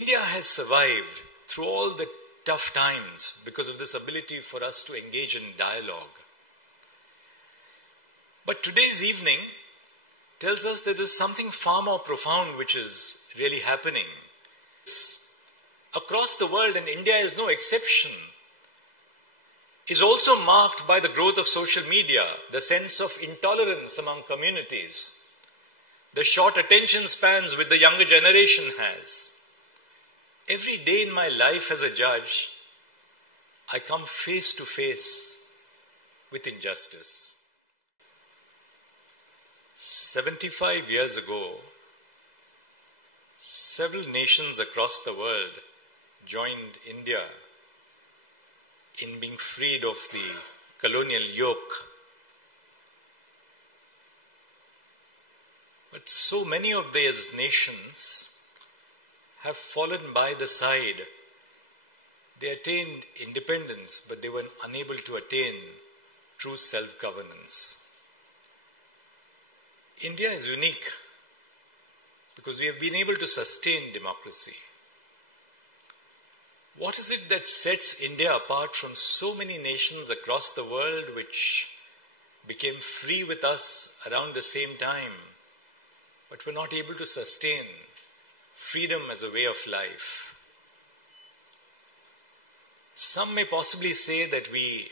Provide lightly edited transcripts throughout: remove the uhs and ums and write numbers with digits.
India has survived through all the tough times because of this ability for us to engage in dialogue. But today's evening tells us that there's something far more profound which is really happening. Across the world, and India is no exception, is also marked by the growth of social media, the sense of intolerance among communities, the short attention spans which the younger generation has. Every day in my life as a judge, I come face to face with injustice. 75 years ago, several nations across the world joined India in being freed of the colonial yoke. But so many of these nations have fallen by the side. They attained independence, but they were unable to attain true self-governance. India is unique because we have been able to sustain democracy. What is it that sets India apart from so many nations across the world which became free with us around the same time, but were not able to sustain freedom as a way of life? Some may possibly say that we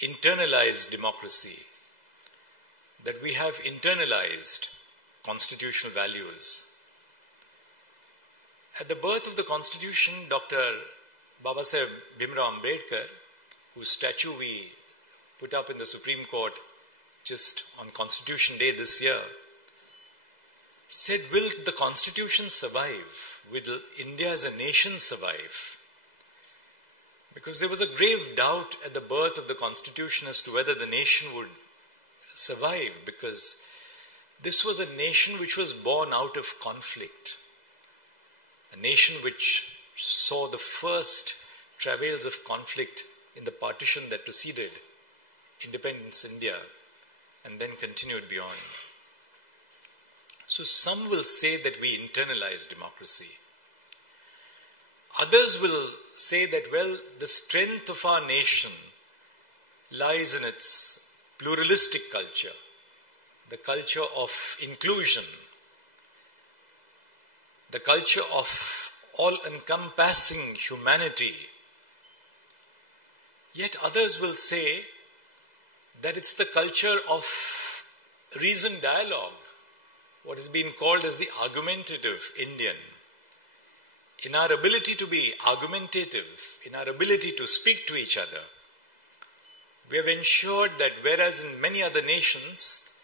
internalized democracy, that we have internalized constitutional values. At the birth of the Constitution, Dr. Babasaheb Bhimrao Ambedkar, whose statue we put up in the Supreme Court just on Constitution Day this year, said, will the Constitution survive? Will India as a nation survive? Because there was a grave doubt at the birth of the Constitution as to whether the nation would survive, because this was a nation which was born out of conflict. A nation which saw the first travails of conflict in the partition that preceded independence India and then continued beyond. So some will say that we internalize democracy. Others will say that, well, the strength of our nation lies in its pluralistic culture, the culture of inclusion, the culture of all-encompassing humanity. Yet others will say that it's the culture of reasoned dialogue, what is being called as the argumentative Indian. In our ability to be argumentative, in our ability to speak to each other, we have ensured that whereas in many other nations,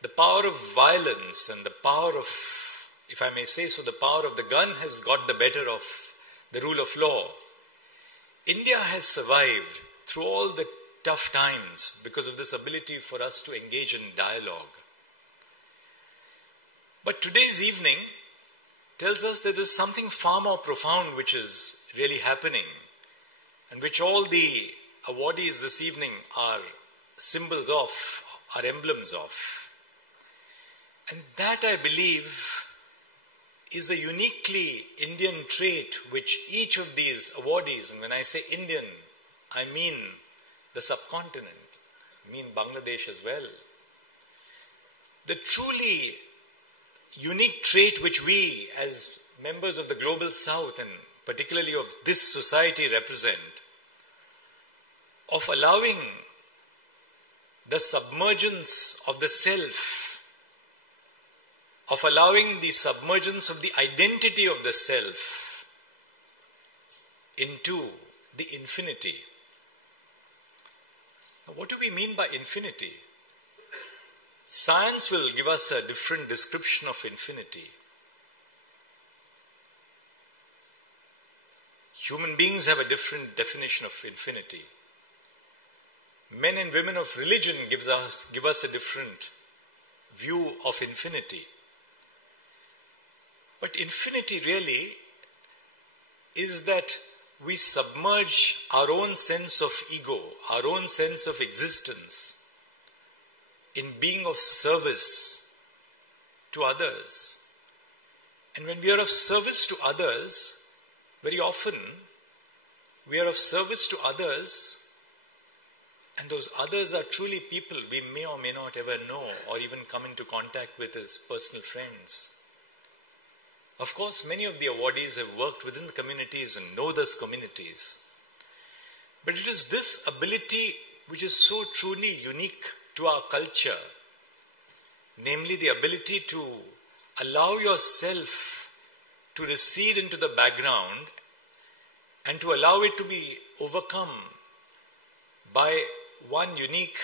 the power of violence and the power of, if I may say so, the power of the gun has got the better of the rule of law, India has survived through all the tough times because of this ability for us to engage in dialogue. But today's evening tells us that there's something far more profound which is really happening, and which all the awardees this evening are symbols of, are emblems of. And that, I believe, is a uniquely Indian trait which each of these awardees, and when I say Indian, I mean the subcontinent, I mean Bangladesh as well. The truly unique trait which we as members of the global south, and particularly of this society, represent, of allowing the submergence of the self, of allowing the submergence of the identity of the self into the infinity. Now, what do we mean by infinity? Science will give us a different description of infinity. Human beings have a different definition of infinity. Men and women of religion give us a different view of infinity. But infinity really is that we submerge our own sense of ego, our own sense of existence, in being of service to others, And when we are of service to others, very often we are of service to others, and those others are truly people we may or may not ever know or even come into contact with as personal friends. Of course, many of the awardees have worked within the communities and know those communities. But it is this ability which is so truly unique to our culture, namely the ability to allow yourself to recede into the background and to allow it to be overcome by one unique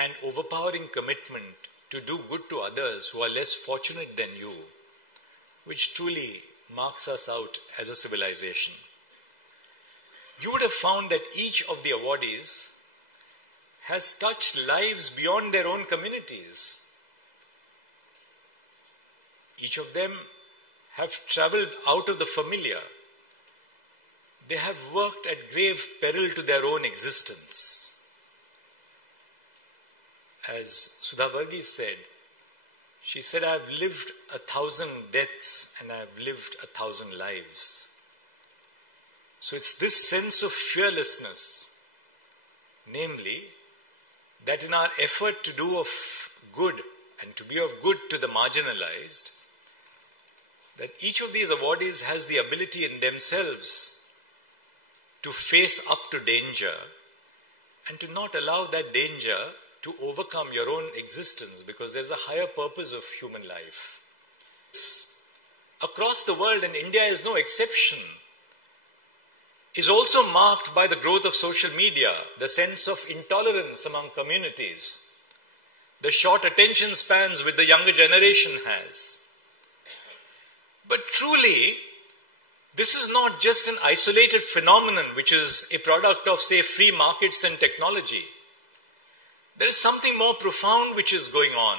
and overpowering commitment to do good to others who are less fortunate than you, which truly marks us out as a civilization. You would have found that each of the awardees has touched lives beyond their own communities. Each of them have traveled out of the familiar. They have worked at grave peril to their own existence. As Sudha Varghese said, she said, I have lived 1,000 deaths and I have lived 1,000 lives. So it's this sense of fearlessness, namely, that in our effort to do of good and to be of good to the marginalized, that each of these awardees has the ability in themselves to face up to danger and to not allow that danger to overcome your own existence, because there's a higher purpose of human life. Across the world, and India is no exception, is also marked by the growth of social media, the sense of intolerance among communities, the short attention spans which the younger generation has. But truly, this is not just an isolated phenomenon which is a product of, say, free markets and technology. There is something more profound which is going on.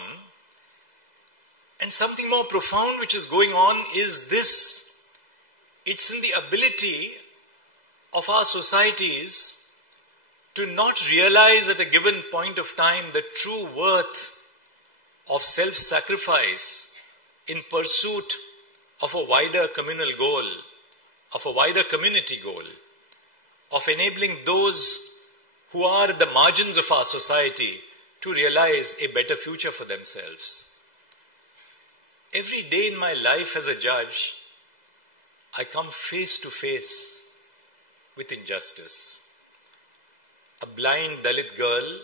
And something more profound which is going on is this. It's in the ability of our societies to not realize at a given point of time the true worth of self-sacrifice in pursuit of a wider communal goal, of a wider community goal, of enabling those who are at the margins of our society to realize a better future for themselves. Every day in my life as a judge, I come face to face with injustice. A blind Dalit girl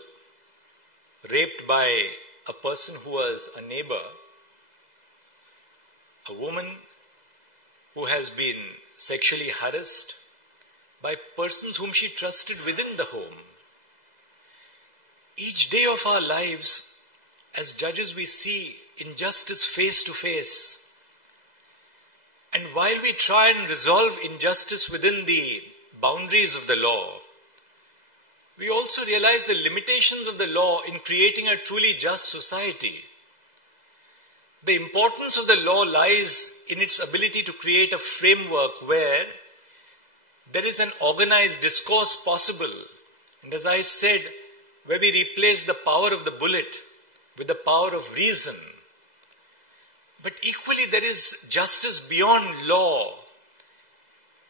raped by a person who was a neighbor, a woman who has been sexually harassed by persons whom she trusted within the home. Each day of our lives, as judges, we see injustice face to face. And while we try and resolve injustice within the boundaries of the law, we also realize the limitations of the law in creating a truly just society. The importance of the law lies in its ability to create a framework where there is an organized discourse possible. And as I said, where we replace the power of the bullet with the power of reason. But equally, there is justice beyond law.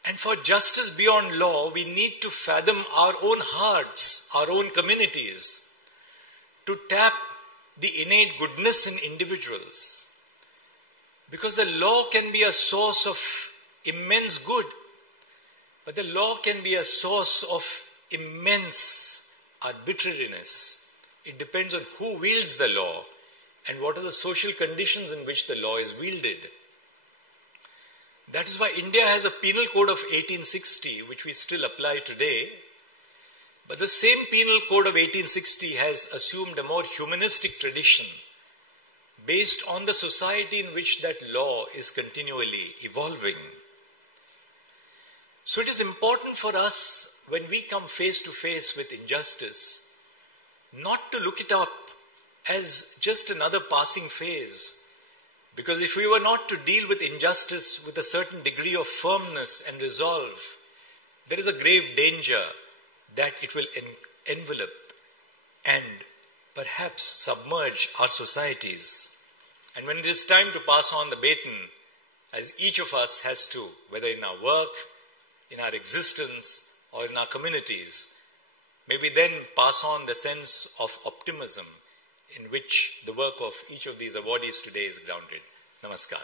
And for justice beyond law, we need to fathom our own hearts, our own communities, to tap the innate goodness in individuals. Because the law can be a source of immense good, but the law can be a source of immense arbitrariness. It depends on who wields the law and what are the social conditions in which the law is wielded. That is why India has a penal code of 1860, which we still apply today. But the same penal code of 1860 has assumed a more humanistic tradition based on the society in which that law is continually evolving. So it is important for us, when we come face to face with injustice, not to look it up as just another passing phase. Because if we were not to deal with injustice with a certain degree of firmness and resolve, there is a grave danger that it will envelop and perhaps submerge our societies. And when it is time to pass on the baton, as each of us has to, whether in our work, in our existence, or in our communities, may we then pass on the sense of optimism in which the work of each of these awardees today is grounded. Namaskar.